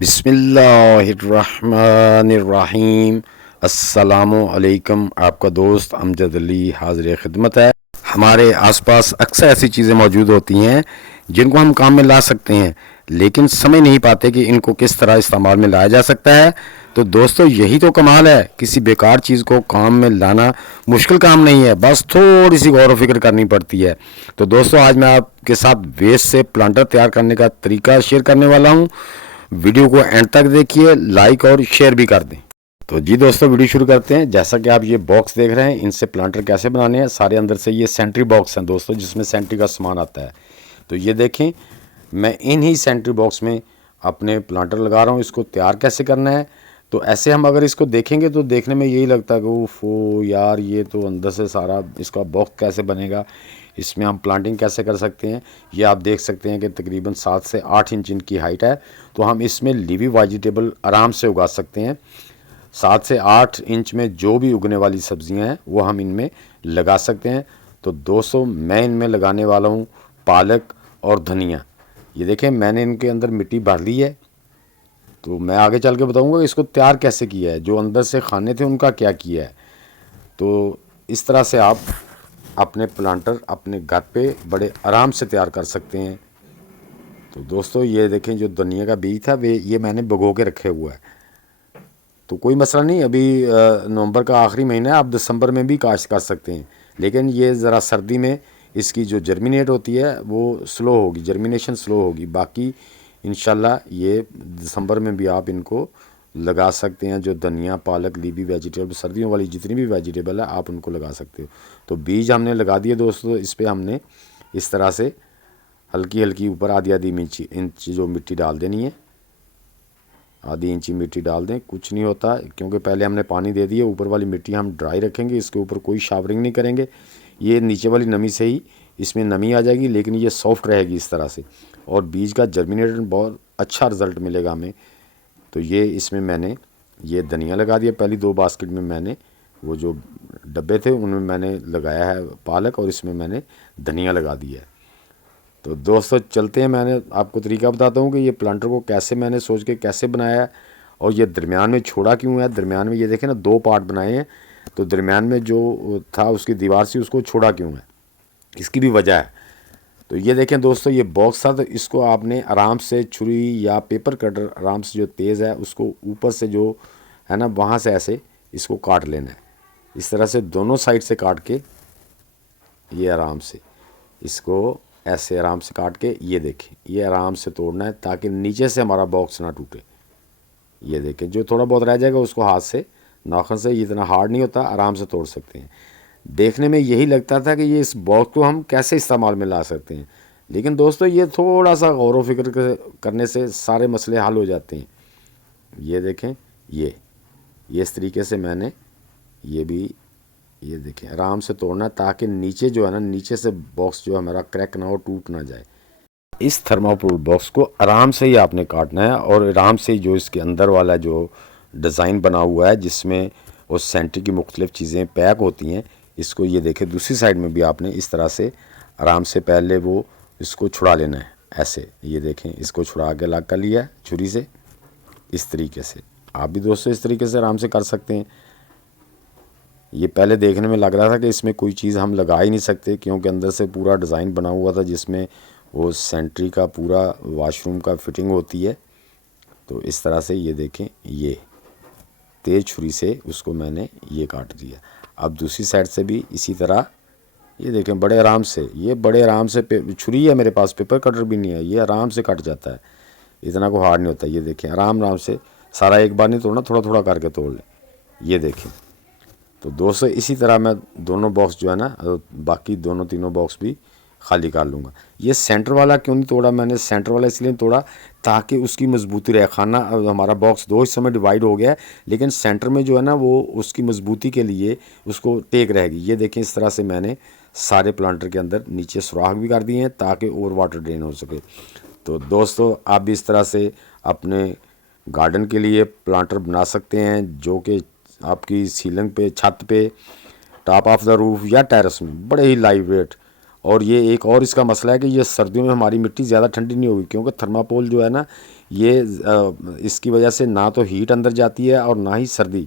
बिस्मिल्लाहिर्रहमानिर्रहीम। अस्सलामुअलैकुम। आपका दोस्त अमजद अली हाजिर खिदमत है। हमारे आसपास अक्सर ऐसी चीज़ें मौजूद होती हैं जिनको हम काम में ला सकते हैं, लेकिन समझ नहीं पाते कि इनको किस तरह इस्तेमाल में लाया जा सकता है। तो दोस्तों, यही तो कमाल है। किसी बेकार चीज़ को काम में लाना मुश्किल काम नहीं है, बस थोड़ी सी गौर व फिक्र करनी पड़ती है। तो दोस्तों, आज मैं आपके साथ वेस्ट से प्लांटर तैयार करने का तरीका शेयर करने वाला हूँ। वीडियो को एंड तक देखिए, लाइक और शेयर भी कर दें। तो जी दोस्तों, वीडियो शुरू करते हैं। जैसा कि आप ये बॉक्स देख रहे हैं, इनसे प्लांटर कैसे बनाने हैं। सारे अंदर से ये सेंट्री बॉक्स हैं दोस्तों, जिसमें सेंट्री का सामान आता है। तो ये देखें, मैं इन ही सेंट्री बॉक्स में अपने प्लांटर लगा रहा हूँ। इसको तैयार कैसे करना है, तो ऐसे हम अगर इसको देखेंगे तो देखने में यही लगता है कि ओफो यार, ये तो अंदर से सारा इसका बॉक्स कैसे बनेगा, इसमें हम प्लांटिंग कैसे कर सकते हैं। ये आप देख सकते हैं कि तकरीबन 7 से 8 इंच इनकी हाइट है। तो हम इसमें लीवी वेजिटेबल आराम से उगा सकते हैं। 7 से 8 इंच में जो भी उगने वाली सब्जियां हैं वो हम इनमें लगा सकते हैं। तो दोस्तों, मैं इनमें लगाने वाला हूँ पालक और धनिया। ये देखें, मैंने इनके अंदर मिट्टी भर ली है। तो मैं आगे चल के बताऊँगा इसको तैयार कैसे किया है, जो अंदर से खाने थे उनका क्या किया है। तो इस तरह से आप अपने प्लांटर अपने घर पे बड़े आराम से तैयार कर सकते हैं। तो दोस्तों, ये देखें, जो धनिया का बीज था वे ये मैंने भिगो के रखे हुआ है। तो कोई मसला नहीं, अभी नवंबर का आखिरी महीना है, आप दिसंबर में भी काश्त कर सकते हैं। लेकिन ये ज़रा सर्दी में इसकी जो जर्मिनेट होती है वो स्लो होगी, जर्मिनेशन स्लो होगी। बाकी इंशाल्लाह ये दिसंबर में भी आप इनको लगा सकते हैं। जो धनिया, पालक, लीवी वेजिटेबल, सर्दियों वाली जितनी भी वेजिटेबल है आप उनको लगा सकते हो। तो बीज हमने लगा दिए दोस्तों। इस पर हमने इस तरह से हल्की हल्की ऊपर आधी आधी इंच जो मिट्टी डाल देनी है। आधी इंची मिट्टी डाल दें, कुछ नहीं होता, क्योंकि पहले हमने पानी दे दिया। ऊपर वाली मिट्टी हम ड्राई रखेंगे, इसके ऊपर कोई शावरिंग नहीं करेंगे। ये नीचे वाली नमी से ही इसमें नमी आ जाएगी, लेकिन ये सॉफ्ट रहेगी इस तरह से, और बीज का जर्मिनेशन बहुत अच्छा रिज़ल्ट मिलेगा हमें। तो ये इसमें मैंने ये धनिया लगा दिया। पहली 2 बास्केट में मैंने वो जो डब्बे थे उनमें मैंने लगाया है पालक, और इसमें मैंने धनिया लगा दिया है। तो दोस्तों चलते हैं, मैंने आपको तरीका बताता हूँ कि ये प्लांटर को कैसे मैंने सोच के कैसे बनाया है, और ये दरमियान में छोड़ा क्यों है। दरमियान में ये देखें ना, 2 पार्ट बनाए हैं। तो दरमियान में जो था उसकी दीवार से उसको छोड़ा क्यों है, इसकी भी वजह है। तो ये देखें दोस्तों, ये बॉक्स था, तो इसको आपने आराम से छुरी या पेपर कटर आराम से, जो तेज़ है उसको ऊपर से जो है ना वहाँ से ऐसे इसको काट लेना है। इस तरह से दोनों साइड से काट के ये आराम से इसको ऐसे आराम से काट के, ये देखें, ये आराम से तोड़ना है ताकि नीचे से हमारा बॉक्स ना टूटे। ये देखें, जो थोड़ा बहुत रह जाएगा उसको हाथ से, नाखून से, ये इतना हार्ड नहीं होता, आराम से तोड़ सकते हैं। देखने में यही लगता था कि ये इस बॉक्स को हम कैसे इस्तेमाल में ला सकते हैं, लेकिन दोस्तों ये थोड़ा सा गौर व फिक्र करने से सारे मसले हल हो जाते हैं। ये देखें, ये इस तरीके से मैंने ये भी, ये देखें, आराम से तोड़ना है ताकि नीचे जो है ना, नीचे से बॉक्स जो है हमारा क्रैक ना हो, टूट ना जाए। इस थर्माकोल बॉक्स को आराम से ही आपने काटना है, और आराम से जो इसके अंदर वाला जो डिज़ाइन बना हुआ है जिसमें उस सेंटर की मुख्तलिफ़ चीज़ें पैक होती हैं, इसको ये देखें, दूसरी साइड में भी आपने इस तरह से आराम से पहले वो इसको छुड़ा लेना है ऐसे। ये देखें, इसको छुड़ा के अलग कर लिया है छुरी से। इस तरीके से आप भी दोस्तों इस तरीके से आराम से कर सकते हैं। ये पहले देखने में लग रहा था कि इसमें कोई चीज़ हम लगा ही नहीं सकते, क्योंकि अंदर से पूरा डिज़ाइन बना हुआ था जिसमें वो सेंट्री का पूरा वॉशरूम का फिटिंग होती है। तो इस तरह से ये देखें, ये तेज़ छुरी से उसको मैंने ये काट दिया। अब दूसरी साइड से भी इसी तरह, ये देखें, बड़े आराम से, ये बड़े आराम से छुरी है मेरे पास, पेपर कटर भी नहीं है, ये आराम से कट जाता है, इतना को हार्ड नहीं होता। ये देखें, आराम आराम से, सारा एक बार नहीं तोड़ना, थोड़ा थोड़ा करके तोड़ लें। ये देखें। तो दोस्तों इसी तरह मैं दोनों बॉक्स जो है ना, बाकी दोनों तीनों बॉक्स भी खाली कर लूँगा। ये सेंटर वाला क्यों नहीं तोड़ा मैंने, सेंटर वाला इसलिए तोड़ा ताकि उसकी मजबूती रहे। खाना हमारा बॉक्स 2 हिस्सों में डिवाइड हो गया है, लेकिन सेंटर में जो है ना वो उसकी मजबूती के लिए उसको टेक रहेगी। ये देखें, इस तरह से मैंने सारे प्लांटर के अंदर नीचे सुराख भी कर दिए हैं ताकि और वाटर ड्रेन हो सके। तो दोस्तों, आप भी इस तरह से अपने गार्डन के लिए प्लांटर बना सकते हैं, जो कि आपकी सीलिंग पे, छत पे, टॉप ऑफ द रूफ या टेरेस में, बड़े ही लाइट वेट। और ये एक और इसका मसला है कि ये सर्दियों में हमारी मिट्टी ज़्यादा ठंडी नहीं होगी, क्योंकि थर्माकोल जो है ना ये इसकी वजह से ना तो हीट अंदर जाती है और ना ही सर्दी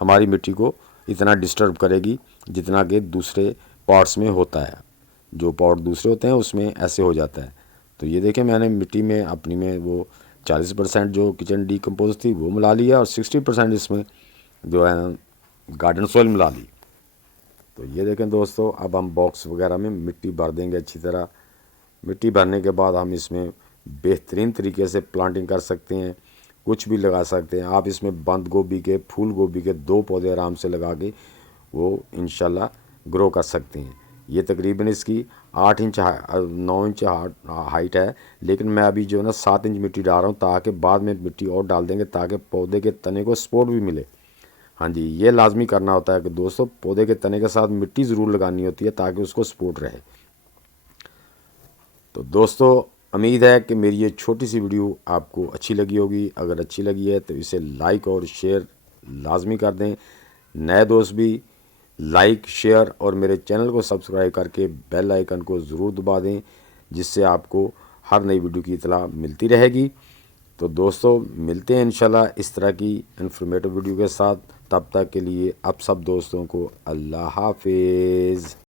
हमारी मिट्टी को इतना डिस्टर्ब करेगी जितना कि दूसरे पॉट्स में होता है। जो पॉट दूसरे होते हैं उसमें ऐसे हो जाता है। तो ये देखें, मैंने मिट्टी में अपनी में वो 40% जो किचन डीकम्पोज थी वो मिला लिया और 60% इसमें जो है गार्डन सॉइल मिला ली। तो ये देखें दोस्तों, अब हम बॉक्स वगैरह में मिट्टी भर देंगे अच्छी तरह। मिट्टी भरने के बाद हम इसमें बेहतरीन तरीके से प्लांटिंग कर सकते हैं, कुछ भी लगा सकते हैं। आप इसमें बंद गोभी के, फूल गोभी के 2 पौधे आराम से लगा के वो इंशाल्लाह ग्रो कर सकते हैं। ये तकरीबन इसकी 8 इंच 9 इंच हाइट है, लेकिन मैं अभी जो है ना 7 इंच मिट्टी डाल रहा हूँ ताकि बाद में मिट्टी और डाल देंगे ताकि पौधे के तने को सपोर्ट भी मिले। हाँ जी, ये लाजमी करना होता है कि दोस्तों पौधे के तने के साथ मिट्टी ज़रूर लगानी होती है ताकि उसको सपोर्ट रहे। तो दोस्तों उम्मीद है कि मेरी ये छोटी सी वीडियो आपको अच्छी लगी होगी। अगर अच्छी लगी है तो इसे लाइक और शेयर लाजमी कर दें। नए दोस्त भी लाइक, शेयर और मेरे चैनल को सब्सक्राइब करके बेल आइकन को ज़रूर दबा दें, जिससे आपको हर नई वीडियो की इतला मिलती रहेगी। तो दोस्तों मिलते हैं इंशाल्लाह इस तरह की इन्फॉर्मेटिव वीडियो के साथ। तब तक के लिए अब सब दोस्तों को अल्लाह हाफिज़।